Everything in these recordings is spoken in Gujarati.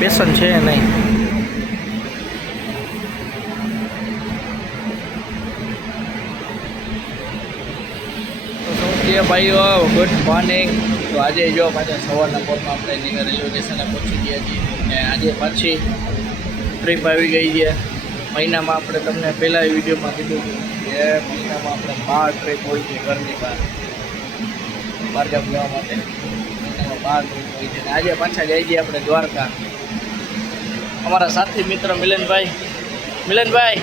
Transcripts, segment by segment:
પેશન છે નહીં. ભાઈઓ ગુડ મોર્નિંગ. તો આજે જો પાછા સવારના પોરમાં આપણે રેલવે સ્ટેશને પહોંચી ગયા છીએ અને આજે પાછી ટ્રીપ આવી ગઈ છે. મહિનામાં આપણે તમને પહેલાં વિડીયોમાં કીધું કે મહિનામાં આપણે 12 ટ્રીપ હોય છે ઘરની બહાર ગામ જવા માટે. મહિનામાં 12 ટ્રીપ હોય છે અને આજે પાછા જઈ છીએ આપણે દ્વારકા. અમારા સાથી મિત્ર મિલનભાઈ. મિલનભાઈ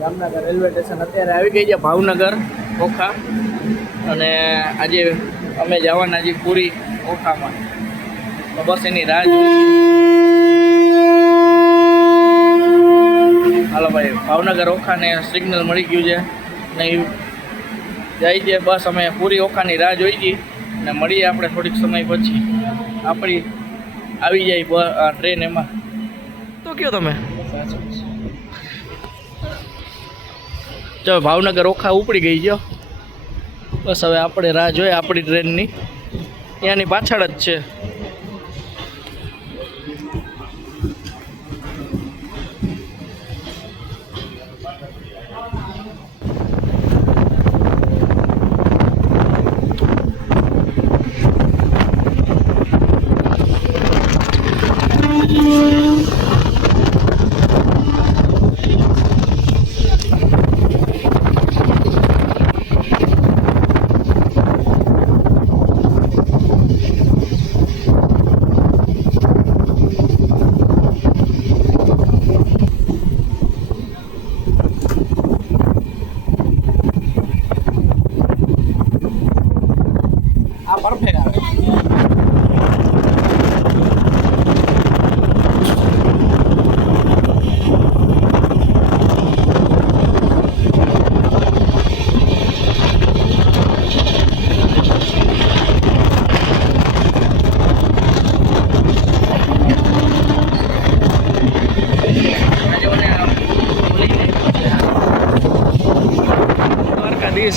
જામનગર રેલવે સ્ટેશન અત્યારે આવી ગઈ છે, ભાવનગર ઓખા. અને આજે અમે જવાના છીએ પૂરી ઓખામાં. તો બસ એની રાહ હાલો ભાઈ. ભાવનગર ઓખાને સિગ્નલ મળી ગયું છે ને જાય છે બસ. અમે પૂરી ઓખાની રાહ જોઈ છીએ અને મળીએ આપણે થોડીક સમય પછી. આપણી આવી જાય ટ્રેન એમાં. તો કયો તમે ચાલો ભાવનગર ઓખા ઉપડી ગઈ ગયો. બસ હવે આપણે રાહ જોઈએ આપણી ટ્રેનની. ત્યાંની પાછળ જ છે.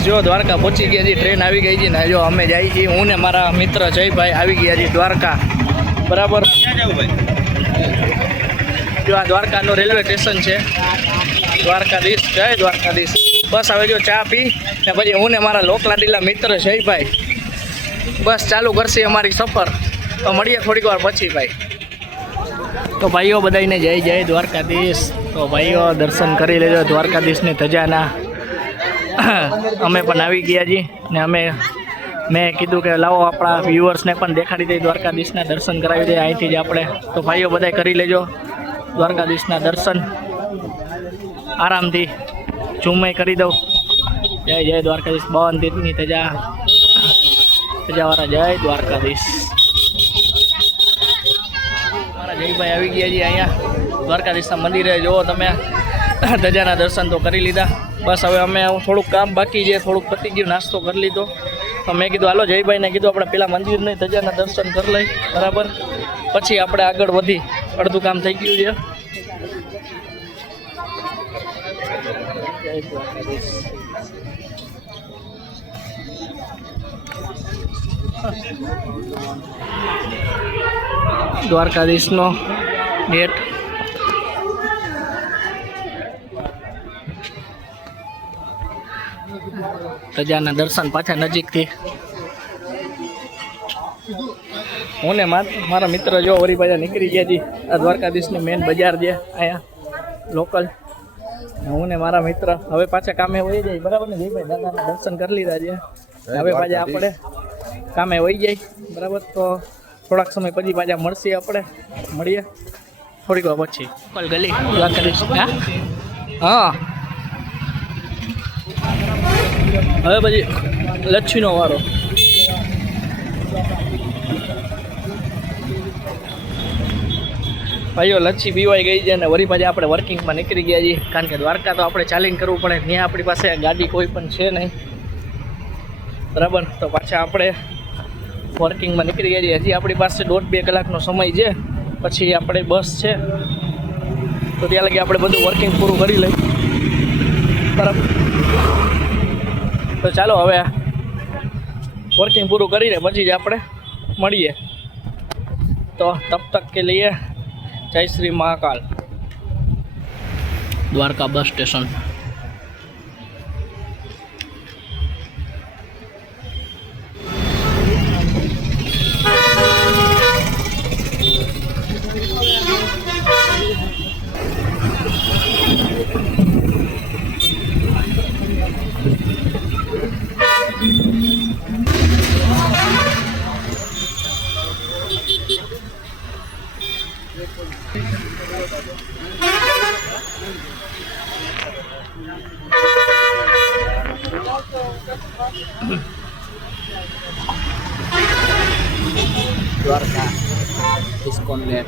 જો દ્વારકા પહોંચી ગયા છીએ. ટ્રેન આવી ગઈ છે ને જો અમે જઈએ છીએ. હું ને મારા મિત્ર જયભાઈ આવી ગયા છીએ દ્વારકા. બરાબર. જો આ દ્વારકાનું રેલવે સ્ટેશન છે. દ્વારકાધીશ, જય દ્વારકાધીશ. બસ હવે જો ચા પી ને પછી હું ને મારા લોકલાડીલા મિત્ર જયભાઈ બસ ચાલુ કરશે અમારી સફર. તો મળીએ થોડીક વાર પછી ભાઈ. તો ભાઈઓ બધાને જય જય દ્વારકાધીશ. તો ભાઈઓ દર્શન કરી લેજો દ્વારકાધીશની ધજાના. અમે પણ આવી ગયા છીએ ને મેં કીધું કે લાવો આપણા વ્યુઅર્સને પણ દેખાડી દઈએ, દ્વારકાધીશના દર્શન કરાવી દઈએ અહીંથી જ આપણે. તો ભાઈઓ બધા કરી લેજો દ્વારકાધીશના દર્શન આરામથી. ઝૂમે કરી દઉં. જય જય દ્વારકાધીશ. 52 તીર્થની ધજાવાળા જય દ્વારકાધીશ. મારા જયભાઈ આવી ગયા છીએ અહીંયા દ્વારકાધીશના મંદિરે. જુઓ તમે ધજાના દર્શન તો કરી લીધા. બસ હવે અમે થોડુંક કામ બાકી છે, થોડુંક પતી ગયું, નાસ્તો કરી લીધો. તો મેં કીધું હાલો જયભાઈને કીધું આપણે પેલા મંદિરની ધજાના દર્શન કરી લઈ. બરાબર. પછી આપણે આગળ વધી. અડધું કામ થઈ ગયું છે. દ્વારકાધીશનો ગેટ. ધજાના દર્શન પાછા નજીકથી. હું ને મારા મિત્ર જો વરી પાછા નીકળી ગયા છીએ. આ દ્વારકાધીશની મેન બજાર છે અહીંયા લોકલ. હું ને મારા મિત્ર હવે પાછા કામે વહી જાય. બરાબર ને જયભાઈ? દાદાના દર્શન કરી લીધા છે. હવે પાછા આપણે કામે વહી જાય. બરાબર. તો થોડાક સમય પછી પાછા મળશે. આપણે મળીએ થોડીક વાર પછી. લોકલ ગલી દ્વારકાધીશ. હા હવે પછી લચ્છીનો વારો. ભાઈઓ લચ્છી પીવાઈ ગઈ છે અને વળી પાછા આપણે વર્કિંગમાં નીકળી ગયા છીએ. કારણ કે દ્વારકા તો આપણે ચાલીને કરવું પડે. ત્યાં આપણી પાસે ગાડી કોઈ પણ છે નહીં. બરાબર. તો પાછા આપણે વર્કિંગમાં નીકળી ગયા છીએ. હજી આપણી પાસે 1.5-2 કલાકનો સમય છે. પછી આપણે બસ છે તો ત્યાં લગી આપણે બધું વર્કિંગ પૂરું કરી લઈએ. બરાબર. તો ચાલો હવે વર્કિંગ પૂરું કરીને પછી જ આપણે મળીએ. तो तब तक के लिए जय Shri Mahakal. Dwarka bus station. Dwarka ISKCON lake.